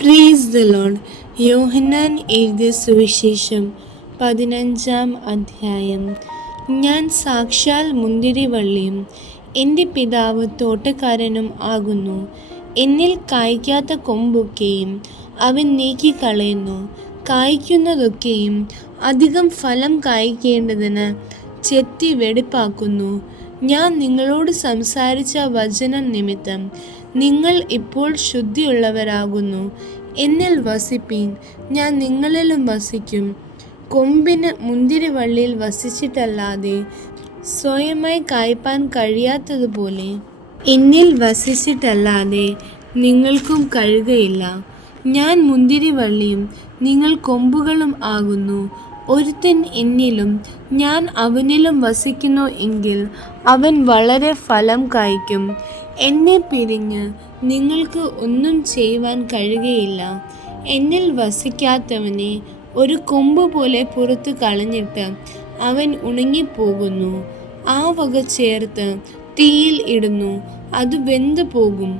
Praise the Lord. യോഹന്നാൻ എഴുതിയ സുവിശേഷം 15-ാം അധ്യായം. ഞാൻ സാക്ഷാൽ മുന്തിരിവള്ളിയും എൻ്റെ പിതാവ് തോട്ടക്കാരനും ആകുന്നു. എന്നിൽ കായ്ക്കാത്ത കൊമ്പൊക്കെയും അവൻ നീക്കിക്കളയുന്നു, കായ്ക്കുന്നതൊക്കെയും അധികം ഫലം കായ്ക്കേണ്ടതിന് ചെത്തി വെടിപ്പാക്കുന്നു. ഞാൻ നിങ്ങളോട് സംസാരിച്ച വചനം നിമിത്തം നിങ്ങൾ ഇപ്പോൾ ശുദ്ധിയുള്ളവരാകുന്നു. എന്നിൽ വസിപ്പീൻ, ഞാൻ നിങ്ങളിലും വസിക്കും. കൊമ്പിന് മുന്തിരിവള്ളിയിൽ വസിച്ചിട്ടല്ലാതെ സ്വയമായി കായ്പാൻ കഴിയാത്തതുപോലെ എന്നിൽ വസിച്ചിട്ടല്ലാതെ നിങ്ങൾക്കും കഴിയുകയില്ല. ഞാൻ മുന്തിരിവള്ളിയും നിങ്ങൾ കൊമ്പുകളും ആകുന്നു. ഒരുത്തൻ എന്നിലും ഞാൻ അവനിലും വസിക്കുന്നു എങ്കിൽ അവൻ വളരെ ഫലം കായ്ക്കും. എന്നെ പിരിഞ്ഞ് നിങ്ങൾക്ക് ഒന്നും ചെയ്യുവാൻ കഴിയുകയില്ല. എന്നിൽ വസിക്കാത്തവനെ ഒരു കൊമ്പ് പോലെ പുറത്തു കളഞ്ഞിട്ട് അവൻ ഉണങ്ങിപ്പോകുന്നു. ആ വക ചേർത്ത് തീയിൽ ഇടുന്നു, അത് വെന്തു പോകും.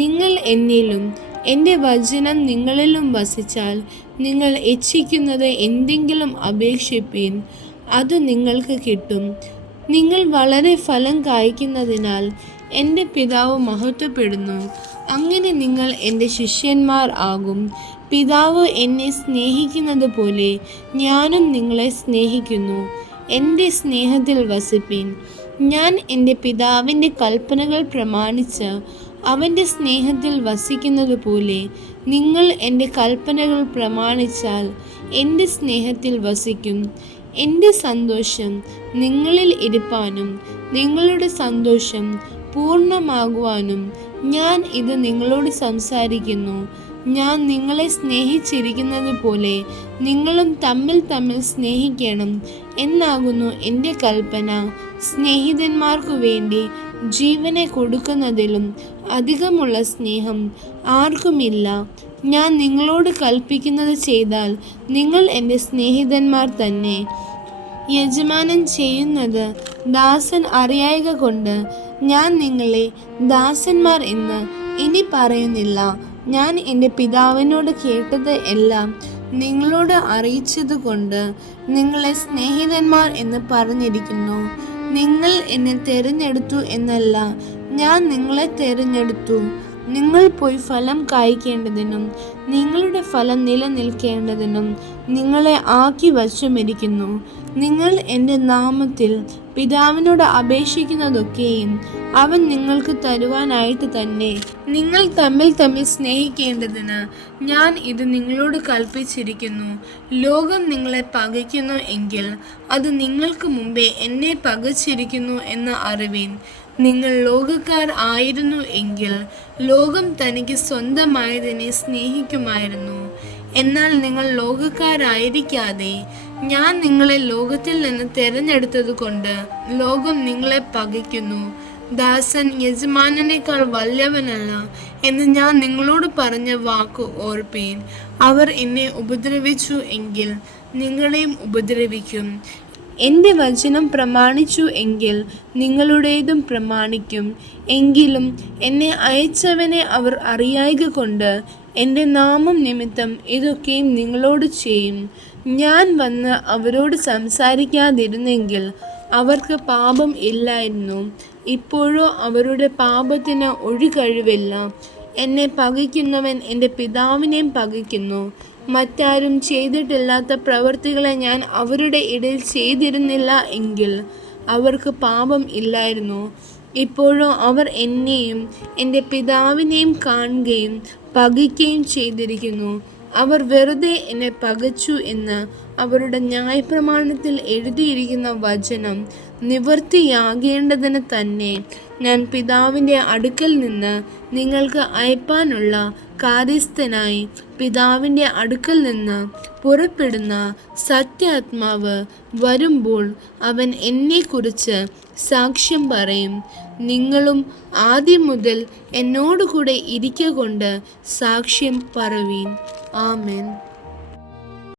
നിങ്ങൾ എന്നിലും എൻ്റെ വചനം നിങ്ങളിലും വസിച്ചാൽ നിങ്ങൾ ഇച്ഛിക്കുന്നത് എന്തെങ്കിലും അപേക്ഷിപ്പീൻ, അത് നിങ്ങൾക്ക് കിട്ടും. നിങ്ങൾ വളരെ ഫലം കായ്ക്കുന്നതിനാൽ എൻ്റെ പിതാവ് മഹത്വപ്പെടുന്നു. അങ്ങനെ നിങ്ങൾ എൻ്റെ ശിഷ്യന്മാർ ആകും. പിതാവ് എന്നെ സ്നേഹിക്കുന്നത് പോലെ ഞാനും നിങ്ങളെ സ്നേഹിക്കുന്നു. എൻ്റെ സ്നേഹത്തിൽ വസിപ്പീൻ. ഞാൻ എൻ്റെ പിതാവിൻ്റെ കൽപ്പനകൾ പ്രമാണിച്ച് അവൻ്റെ സ്നേഹത്തിൽ വസിക്കുന്നത് പോലെ നിങ്ങൾ എൻ്റെ കൽപ്പനകൾ പ്രമാണിച്ചാൽ എൻ്റെ സ്നേഹത്തിൽ വസിക്കും. എൻ്റെ സന്തോഷം നിങ്ങളിൽ ഇരിപ്പാനും നിങ്ങളുടെ സന്തോഷം പൂർണ്ണമാകുവാനും ഞാൻ ഇത് നിങ്ങളോട് സംസാരിക്കുന്നു. ഞാൻ നിങ്ങളെ സ്നേഹിച്ചിരിക്കുന്നത് പോലെ നിങ്ങളും തമ്മിൽ തമ്മിൽ സ്നേഹിക്കണം എന്നാകുന്നു എൻ്റെ കൽപ്പന. സ്നേഹിതന്മാർക്കു വേണ്ടി ജീവനെ കൊടുക്കുന്നതിലും അധികമുള്ള സ്നേഹം ആർക്കുമില്ല. ഞാൻ നിങ്ങളോട് കൽപ്പിക്കുന്നത് ചെയ്താൽ നിങ്ങൾ എൻ്റെ സ്നേഹിതന്മാർ തന്നെ. യജമാനൻ ചെയ്യുന്നത് ദാസൻ അറിയായ്ക കൊണ്ട് ഞാൻ നിങ്ങളെ ദാസന്മാർ എന്ന് ഇനി പറയുന്നില്ല. ഞാൻ എൻ്റെ പിതാവിനോട് കേട്ടത് എല്ലാം നിങ്ങളോട് അറിയിച്ചതുകൊണ്ട് നിങ്ങളെ സ്നേഹിതന്മാർ എന്ന് പറഞ്ഞിരിക്കുന്നു. നിങ്ങൾ എന്നെ തിരഞ്ഞെടുത്തു എന്നല്ല, ഞാൻ നിങ്ങളെ തിരഞ്ഞെടുത്തു. നിങ്ങൾ പോയി ഫലം കായ്ക്കേണ്ടതിനും നിങ്ങളുടെ ഫലം നിലനിൽക്കേണ്ടതിനും നിങ്ങളെ ആക്കി വച്ചുമിരിക്കുന്നു. നിങ്ങൾ എൻ്റെ നാമത്തിൽ പിതാവിനോട് അപേക്ഷിക്കുന്നതൊക്കെയും അവൻ നിങ്ങൾക്ക് തരുവാനായിട്ട് തന്നെ. നിങ്ങൾ തമ്മിൽ തമ്മിൽ സ്നേഹിക്കേണ്ടതിന് ഞാൻ ഇത് നിങ്ങളോട് കൽപ്പിച്ചിരിക്കുന്നു. ലോകം നിങ്ങളെ പകയ്ക്കുന്നു എങ്കിൽ അത് നിങ്ങൾക്ക് മുമ്പേ എന്നെ പകച്ചിരിക്കുന്നു എന്ന് അറിവീൻ. നിങ്ങൾ ലോകക്കാർ ആയിരുന്നു എങ്കിൽ ലോകം തനിക്ക് സ്വന്തമായതിനെ സ്നേഹിക്കുമായിരുന്നു. എന്നാൽ നിങ്ങൾ ലോകക്കാരായിരിക്കാതെ ഞാൻ നിങ്ങളെ ലോകത്തിൽ നിന്ന് തിരഞ്ഞെടുത്തത് കൊണ്ട് ലോകം നിങ്ങളെ പകയ്ക്കുന്നു. ദാസൻ യജമാനനേക്കാൾ വലിയവനല്ല എന്ന് ഞാൻ നിങ്ങളോട് പറഞ്ഞ വാക്ക് ഓർപ്പീൻ. അവർ എന്നെ ഉപദ്രവിച്ചു എങ്കിൽ നിങ്ങളെയും ഉപദ്രവിക്കും. എൻ്റെ വചനം പ്രമാണിച്ചു എങ്കിൽ നിങ്ങളുടേതും പ്രമാണിക്കും. എങ്കിലും എന്നെ അയച്ചവനെ അവർ അറിയായ്ക കൊണ്ട് എൻ്റെ നാമം നിമിത്തം ഇതൊക്കെയും നിങ്ങളോട് ചെയ്യും. ഞാൻ വന്ന് അവരോട് സംസാരിക്കാതിരുന്നെങ്കിൽ അവർക്ക് പാപം ഇല്ലായിരുന്നു. ഇപ്പോഴോ അവരുടെ പാപത്തിന് ഒഴികഴിവില്ല. എന്നെ പകയ്ക്കുന്നവൻ എൻ്റെ പിതാവിനെയും പകയ്ക്കുന്നു. മറ്റാരും ചെയ്തിട്ടില്ലാത്ത പ്രവൃത്തികളെ ഞാൻ അവരുടെ ഇടയിൽ ചെയ്തിരുന്നില്ല എങ്കിൽ അവർക്ക് പാപം ഇല്ലായിരുന്നു. ഇപ്പോഴോ അവർ എന്നെയും എൻ്റെ പിതാവിനെയും കാണുകയും പകയ്ക്കുകയും ചെയ്തിരിക്കുന്നു. അവർ വെറുതെ എന്നെ പകച്ചു എന്ന് അവരുടെ ന്യായപ്രമാണത്തിൽ എഴുതിയിരിക്കുന്ന വചനം നിവൃത്തിയാകേണ്ടതിന് തന്നെ ഞാൻ പിതാവിൻ്റെ അടുക്കൽ നിന്ന് നിങ്ങൾക്ക് അയപ്പാനുള്ള കാര്യസ്ഥനായി പിതാവിൻ്റെ അടുക്കൽ നിന്ന് പുറപ്പെടുന്ന സത്യാത്മാവ് വരുമ്പോൾ അവൻ എന്നെക്കുറിച്ച് സാക്ഷ്യം പറയും. നിങ്ങളും ആദ്യം മുതൽ എന്നോടുകൂടെ ഇരിക്ക കൊണ്ട് സാക്ഷ്യം പറവീൻ. ആമേൻ.